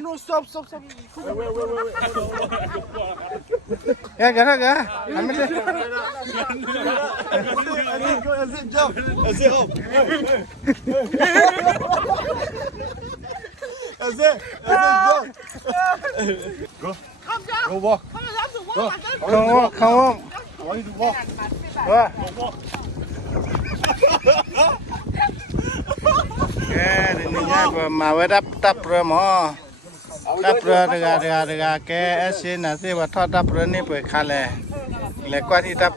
no, stop. Ya, gara. Ambil deh. That's it, jump. That's it, home. That's it, jump. Go. Go walk. Go. Come on. I want you to walk. Wah. Go walk. Ini nya mau tap mo. Tap dega ke asin nanti buat tap ni boleh kalah. Lekwan ni tap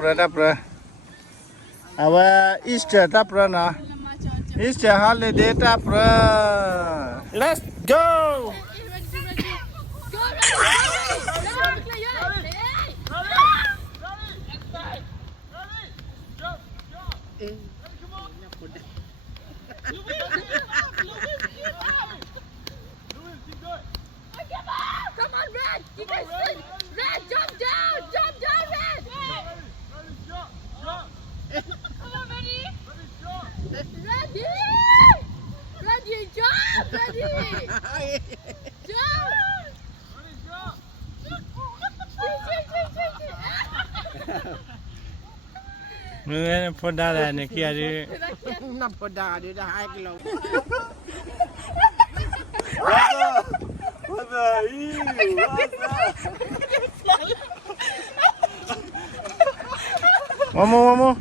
Awa Easter tap na. Easter holiday tap Let's go. Come on, Red! You guys win! Red, jump down! Jump down, Red! Come on, ready? Ready! Ready, jump! Ready! Jump! Mungkin poda dah ni kia di. Nak poda dia dah 2 kilo. What the Momo.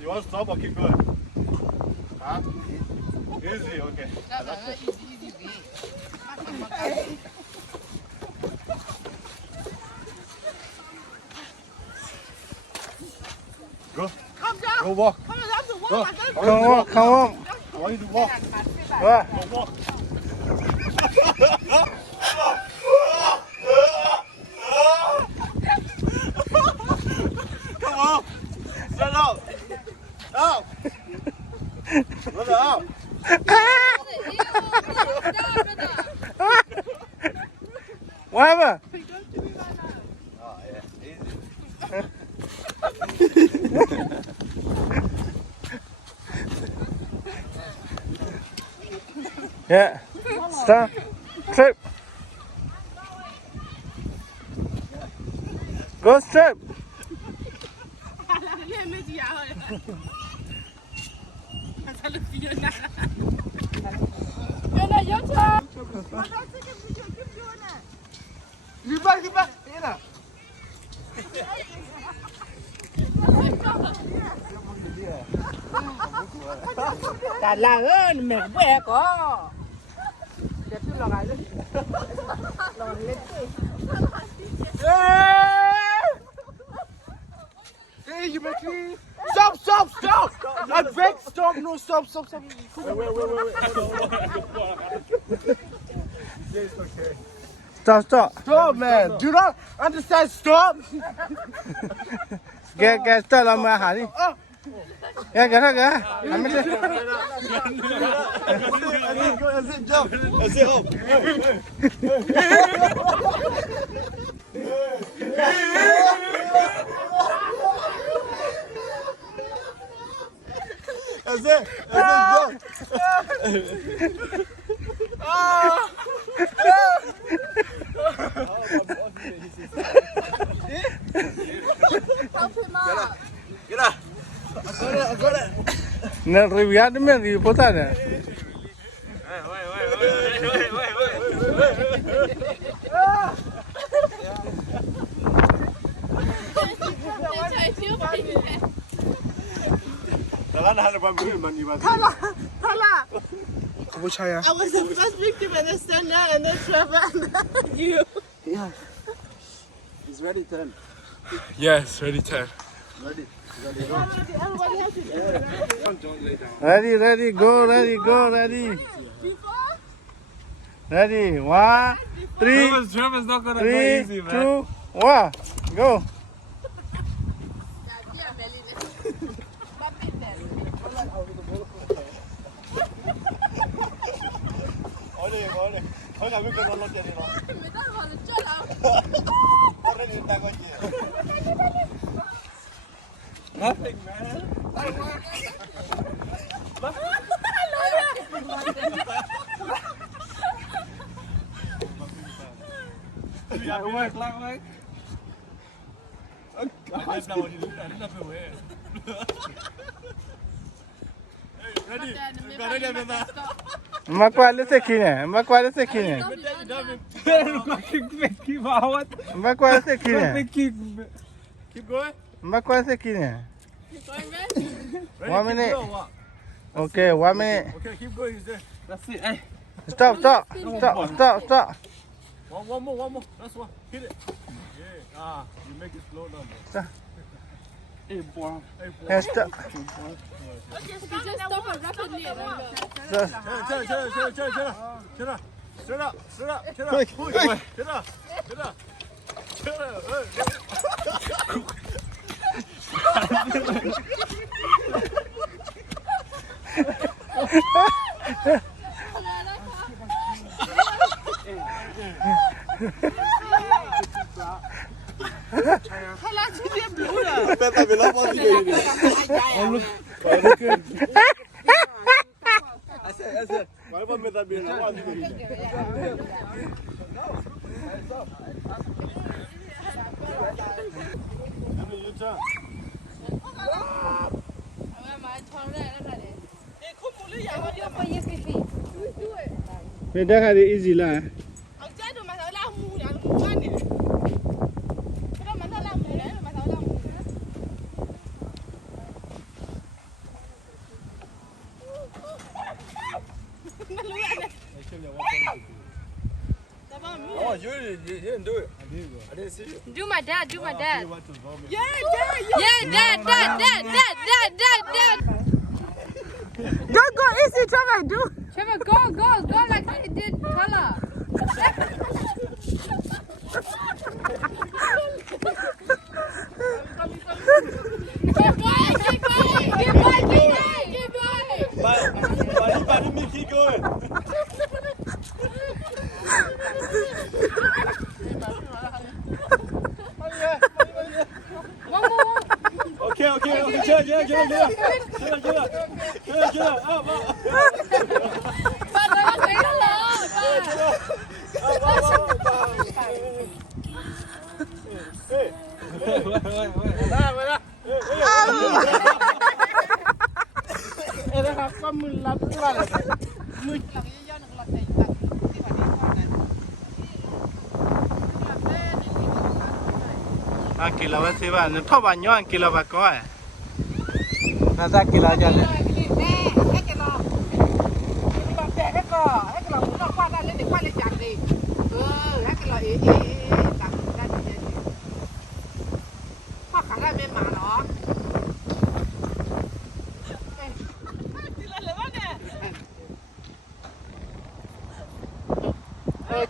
You want to stop or keep going? Huh? Easy, okay. Go. Go walk. Go. Come on. I want you to walk. Wah. Go walk. Come on. Stand up. Up. Brother, up. What? Oh, yeah. Easy. Yeah. Stop. Trip. Go straight. Your turn! Give back. Here. Cả là ơn mẹ quẹ có. Đẹp chứ là lên. Lên. Hey, you make me. Stop. I beg, stop. No, stop. Wait. It's okay. Stop. Stop, man. Do you not understand? Stop. Get stop lama hari. Ya, gara. Ambil deh. That's it, jump. That's it, home. That's it, jump. Get up. I got it. Nak riwayat ni mesti potan ni. I was the first victim and then stand there and then Trevor and then you. Yeah. It's ready, turn. Yes, ready time. Ready. Everybody has to do it, right? Ready, go, ready. Ready, 1, 3, Trevor's not gonna go 3, easy, man. 2, 1, go. Nothing, man. Like. Makwale se kine, makwale se kine. Keep out. Makwale se kine. Keep going. Makwale se kine. Going, 1 minute. Keep going, what? Okay, 1 minute. Okay, keep going. He's there. That's it. Hey. Stop, stop, stop, stop, stop. One more. That's one. Hit it. Yeah. You make it slow down. Stop. Hey, boy. Yeah, stop. Okay, just stop and rapidly. Stop. Shut up. Beda kali easy lah. Oh, you didn't do it. I didn't see you. Do my dad. Yeah, Yeah, dad. Don't go easy, Trevor. Do. Trevor, go like how you did color. Keep going. But me keep going. One more. Okay. Chill. Up. Kilo ba siba, no thoba nyon kilo ba ko eh. Nasa kilo aja le.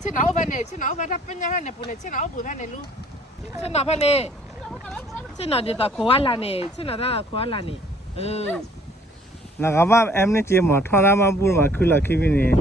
Trên áo bên này, trên áo bên tháp bên nhà này, bùn này trên áo bùn bên này luôn. Trên nào bên này, trên nào thì ta koala này, trên nào ta koala này. Nakama em ni je mo thona ma bul ma khula khibi ni.